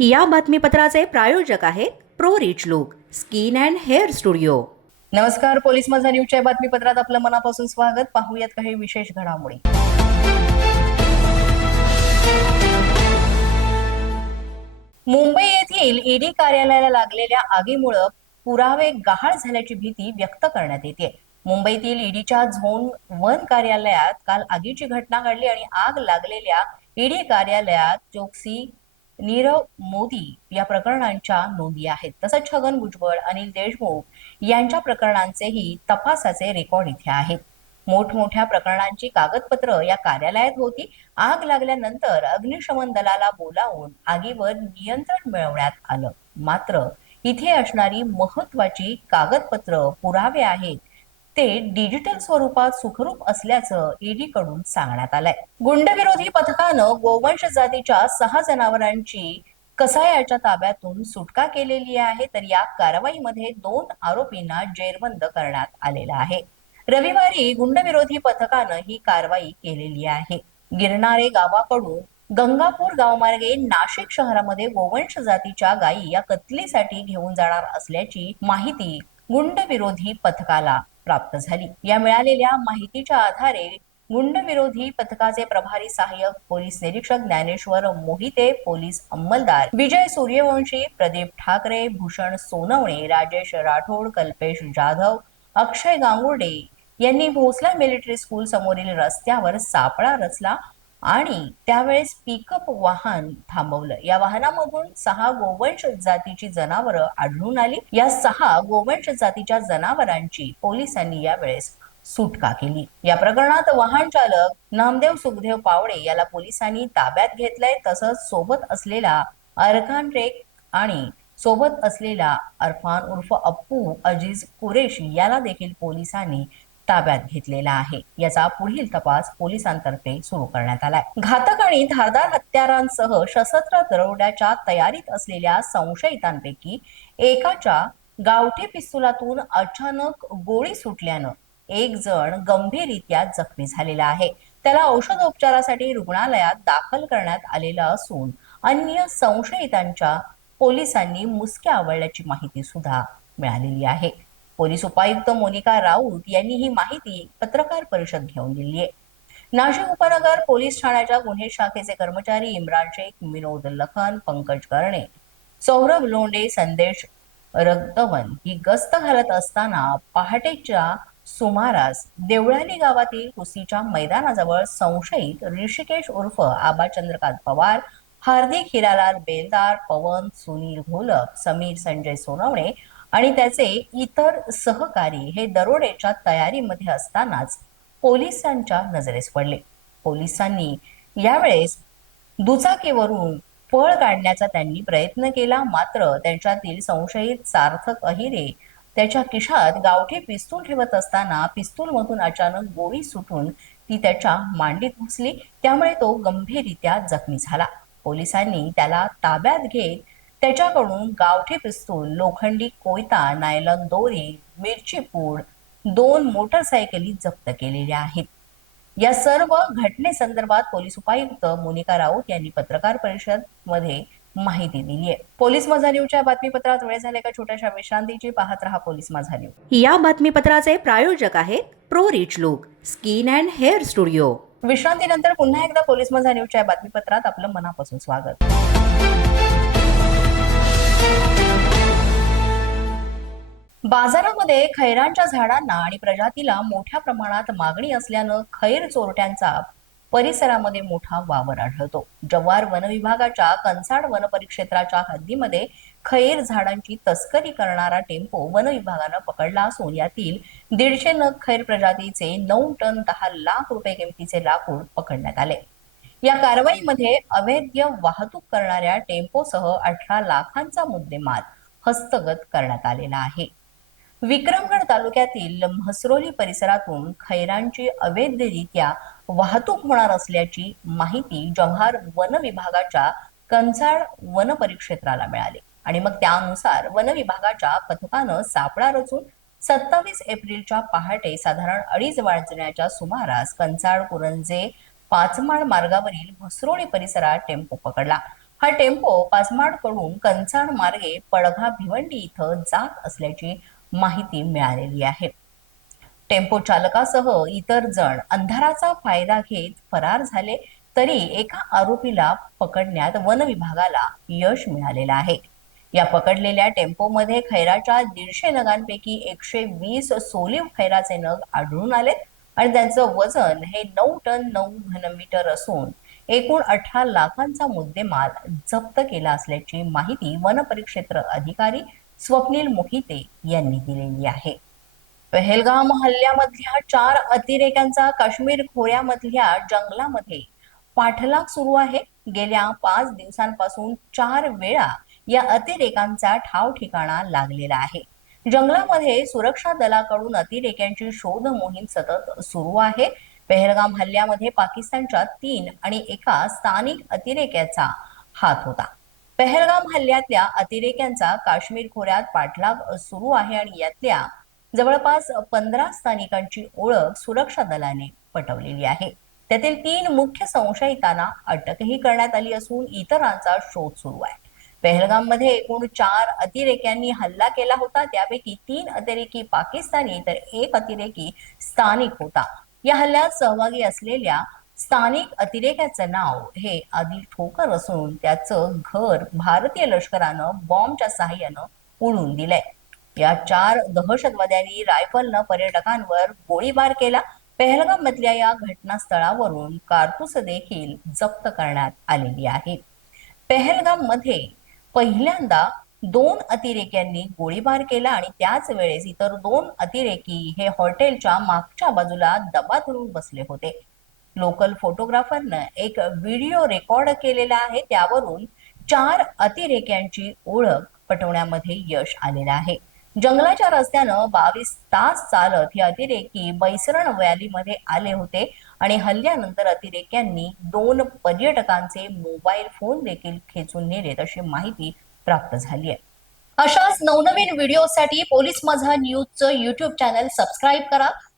या बातमीपत्राचे प्रायोजक आहेत pro rich look skin and hair studio. नमस्कार पोलीस माझा न्यूजच्या बातमीपत्रात आपलं मनापासून स्वागत. पाहूयात काही विशेष घडामोडी. मुंबई येथील ईडी कार्यालयाला लागलेल्या आगीमुळे पुरावे गहाळ झाल्याची भीती व्यक्त करण्यात येते. मुंबईतील ईडीच्या झोन वन कार्यालयात काल आगीची घटना घडली आणि आग लागलेल्या ईडी कार्यालयात चोक्सी नीरव मोदी या प्रकरणांच्या नोंदी आहेत. तसंच छगन भुजबळ अनिल देशमुख यांच्या प्रकरणांचेही तपासाचे रेकॉर्ड इथे आहेत. मोठमोठ्या प्रकरणांची कागदपत्र या कार्यालयात होती. आग लागल्यानंतर अग्निशमन दलाला बोलावून आगीवर नियंत्रण मिळवण्यात आलं. मात्र इथे असणारी महत्वाची कागदपत्र पुरावे आहेत ते डिजिटल स्वरूपात सुखरूप असल्याचं ईडी कडून सांगण्यात आलंय. गुंडविरोधी पथकानं गोवंश जातीच्या सहा जनावरांची कसायाच्या ताब्यातून सुटका केलेली आहे तर या कारवाईमध्ये दोन आरोपींना जेरबंद करण्यात आलेलं आहे. रविवारी गुंडविरोधी पथकानं ही कारवाई केलेली आहे. गिरणारे गावाकडून गंगापूर गावमार्गे नाशिक शहरामध्ये गोवंश जातीच्या गायी या कत्लीसाठी घेऊन जाणार असल्याची माहिती गुंडविरोधी पथकाला प्राप्त झाली. या मिळालेल्या माहितीच्या आधारे गुंडविरोधी पथकाचे प्रभारी सहाय्यक पोलीस निरीक्षक ज्ञानेश्वर मोहिते पोलीस अंमलदार विजय सूर्यवंशी प्रदीप ठाकरे भूषण सोनवणे राजेश राठोड कल्पेश जाधव अक्षय गांगुर्डे यांनी भोसला मिलिटरी स्कूल समोरील रस्त्यावर सापळा रचला आणि त्यावेळेस पिकअप वाहन थांबवलं. या वाहनामधून सहा गोवंश जातीची जनावरं आढळून आली. या सहा गोवंश जातीच्या जनावरांची पोलिसांनी यावेळेस सुटका केली. या प्रकरणात वाहन चालक नामदेव सुखदेव पावडे याला पोलिसांनी ताब्यात घेतलंय. तसंच सोबत असलेला अरखान रेख आणि सोबत असलेला अरफान उर्फ अप्पू अजीज कुरेशी याला देखील पोलिसांनी ताब्यात घेतलेला आहे. याचा पुढील तपास पोलिसांतर्फे सुरू करण्यात आलाय. घातक आणि धारदार हत्यारांसह सशस्त्र दरोड्याच्या तयारीत असलेल्या संशयितांपैकी एकाच्या गावठी पिस्तुलातून अचानक गोळी सुटल्यानं एक जण गंभीररित्या जखमी झालेला आहे. त्याला औषधोपचारासाठी रुग्णालयात दाखल करण्यात आलेलं असून अन्य संशयितांच्या पोलिसांनी मुसक्या आवळल्याची माहिती सुद्धा मिळालेली आहे. पोलीस उपायुक्त मोनिका राऊत यांनी ही माहिती पत्रकार परिषद घेऊन दिली आहे नाशिक उपनगर पोलीस ठाण्याच्या गुन्हे शाखेचे कर्मचारी इम्रान शेख विनोद लखन पंकज कर्णे सौरभ लोंडे संदेश रक्तवन ही गस्त घालत असताना पहाटेच्या सुमारास देवळाली गावातील कुस्तीच्या मैदानाजवळ संशयित ऋषिकेश उर्फ आबा चंद्रकांत पवार हार्दिक हिरालाल बेलदार पवन सुनील घोलप समीर संजय सोनवणे आणि त्याचे इतर सहकारी हे दरोडेच्या तयारीमध्ये असतानाच पोलिसांच्या नजरेस पडले. पोलिसांनी यावेळेस दुचाकीवरून पळ काढण्याचा त्यांनी प्रयत्न केला मात्र त्यांच्यातील संशयित सार्थक अहिरे त्याच्या खिशात गावठी पिस्तूल ठेवत असताना पिस्तूलमधून अचानक गोळी सुटून ती त्याच्या मांडीत घुसली. त्यामुळे तो गंभीररित्या जखमी झाला. पोलिसांनी त्याला ताब्यात घेत त्याच्याकडून गावठी पिस्तूल लोखंडी कोयता नायलॉन दोरी मिरची पूड दोन मोटरसायकली जप्त केलेल्या आहेत. या सर्व घटनेसंदर्भात पोलीस उपायुक्त मोनिका राऊत यांनी पत्रकार परिषदमध्ये माहिती दिली आहे. पोलीस माझा न्यूजच्या बातमीपत्रात वेळ झाले का? छोट्याशा विश्रांतीची पाहत रहा पोलीस माझा न्यूज. या बातमीपत्राचे प्रायोजक आहेत pro rich look skin and hair studio. विश्रांतीनंतर पुन्हा एकदा पोलीस माझा न्यूजच्या बातमीपत्रात आपलं मनापासून स्वागत. बाजारामध्ये खैरांच्या झाडांना आणि प्रजातीला मोठ्या प्रमाणात मागणी असल्यानं खैर चोरट्यांचा परिसरामध्ये मोठा वावर आढळतो. जव्हार वन विभागाच्या कंसाड वन परिक्षेत्राच्या हद्दीमध्ये खैर झाडांची तस्करी करणारा टेम्पो वन विभागानं पकडला असून यातील दीडशे नग खैर प्रजातीचे नऊ टन दहा लाख रुपये किमतीचे लाकूड पकडण्यात आले. या कारवाईमध्ये अवैध वाहतूक करणाऱ्या टेम्पोसह अठरा लाखांचा मुद्देमाल हस्तगत करण्यात आलेला आहे. विक्रमगड तालुक्यातील म्हसरोली परिसरातून खैरांची अवैधरित्या वाहतूक होणार असल्याची माहिती जव्हार वन विभागाच्या कंचाळ वन परिक्षेत्राला मिळाली. आणि मग त्यानुसार वन विभागाच्या पथकानं सापळा रचून सत्तावीस एप्रिलच्या पहाटे साधारण अडीच वाजण्याच्या सुमारास कंचाळ कुरंजे पाचमाळ मार्गावरील म्हसरोळी परिसरात टेम्पो पकडला. हा टेम्पो पाचमाडकडून कंचाड मार्गे पडघा भिवंडी इथं जात असल्याची माहिती मिळालेली आहे. टेम्पो चालकासह इतर जण अंधाराचा फायदा घेत फरार झाले तरी एका आरोपीला पकडण्यात वन विभागाला यश मिळालेलं आहे. या पकडलेल्या टेम्पोमध्ये खैराच्या दीडशे नगांपैकी एकशे वीस सोलिव खैराचे नग आढळून आले आणि त्यांचं वजन हे नऊ टन नऊ घनमीटर असून एकूण अठरा लाखांचा मुद्देमाल जप्त केला असल्याची माहिती वन परिक्षेत्र अधिकारी स्वप्नील मोहिते यांनी दिलेली आहे. पहलगाम हल्ल्यामधल्या चार अतिरेक्यांचा काश्मीर खोऱ्यामधल्या जंगलामध्ये पाठलाग सुरू आहे. गेल्या पाच दिवसांपासून चार वेळा या अतिरेकांचा ठाव ठिकाणा लागलेला आहे. जंगलामध्ये सुरक्षा दलाकडून अतिरेक्यांची शोध मोहीम सतत सुरू आहे. पहलगाम हल्ल्यामध्ये पाकिस्तानच्या तीन आणि एका स्थानिक अतिरेक्याचा हात होता. पहलगाम हल्ल्यातल्या अतिरेक्यांचा काश्मीर खोऱ्यात पाठलाग सुरू आहे आणि यातल्या जवळपास पंधरा स्थानिकांची ओळख सुरक्षा दलाने पटवलेली आहे. त्यातील तीन मुख्य संशयितांना अटकही करण्यात आली असून इतरांचा शोध सुरू आहे. पहलगाममध्ये एकूण चार अतिरेक्यांनी हल्ला केला होता. त्यापैकी तीन अतिरेकी पाकिस्तानी तर एक अतिरेकी स्थानिक होता. या हल्ल्यात सहभागी असलेल्या स्थानिक अतिरेक्याचं नाव हे आदिल ठोकर असून त्याचं घर भारतीय लष्करानं बॉम्बच्या सहाय्यानं उडून दिलंय. या चार दहशतवाद्यांनी रायफलनं पर्यटकांवर गोळीबार केला. पहलगाम मधल्या या घटनास्थळावरून कारतूस देखील जप्त करण्यात आलेली आहे. पहलगाममध्ये पहिल्यांदा दोन अतिरेक्यांनी गोळीबार केला आणि त्याच वेळेस इतर दोन अतिरेकी हे हॉटेलच्या मागच्या बाजूला दबा धरून बसले होते. लोकल फोटोग्राफरनं एक व्हिडिओ रेकॉर्ड केलेला आहे. त्यावरून चार अतिरेक्यांची ओळख पटवण्यामध्ये यश आलेलं आहे. जंगलाच्या रस्त्यानं बावीस तास चालत हे अतिरेकी बैसरण व्हॅलीमध्ये आले होते आणि हल्ल्यानंतर अतिरेक्यांनी दोन पर्यटकांचे मोबाईल फोन देखील खेचून नेलेत अशी माहिती प्राप्त झाली आहे. अशाच नवनवीन व्हिडिओसाठी पोलीस माझा न्यूजचं युट्यूब चॅनल सबस्क्राईब करा.